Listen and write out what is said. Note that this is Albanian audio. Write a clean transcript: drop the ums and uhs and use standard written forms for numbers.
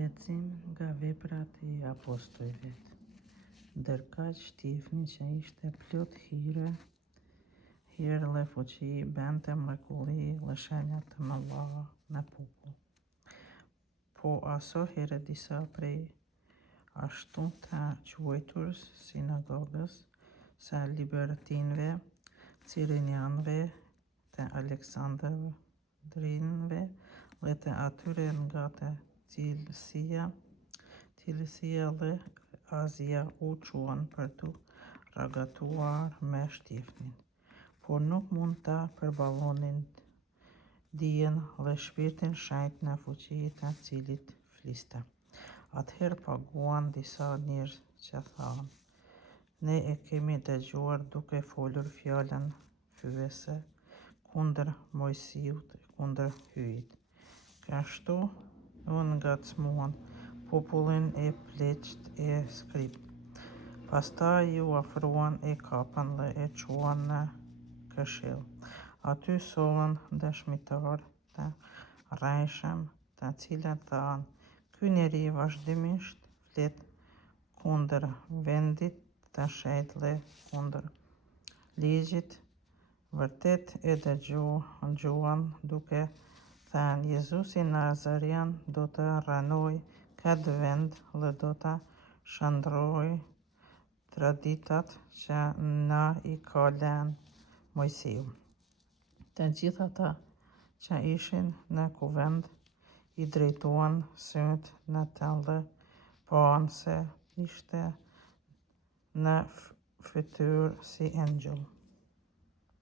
Lexim nga veprat e apostujve. Ndërkaq Shtifni që ishte plot hire dhe fuqi, bente mrekulli dhe shenja të mëdha në popull. Po aso here disa prej ashtu të quajturës sinagogës, së libertinëve, Cirenianëve, të Aleksandrinëve dhe të atyre nga të Cilësia dhe Azia u quan për të ragatuar me Shtifnin, por nuk mund ta përballonin dijen dhe shpirtin shenjt në fuqi të cilit fliste. Atëherë paguan disa njerëz që thanë: ne e kemi dëgjuar duke folur fjalën fyese kundër Mojsiut e kundër hyjit. Kështu u ngacmuan popullin e pleqt e skript. Pastaj ju afruan e kapën dhe e çuan në këshill. Aty sollën dëshmitar të rrejshëm, të cilët thanë: ky njeri vazhdimisht flet kundër vendit të shenjtë dhe kundër ligjit. Vërtet e dëgjuan duke thënë: Jezusi Nazarian do të rënoj këtë vend dhe do të shndërroj traditat që na i ka lënë Mojsiu. Të gjithë ata që ishin në kuvend i drejtuan syt në të dhe panë se ishte në fytyrë si engjëll.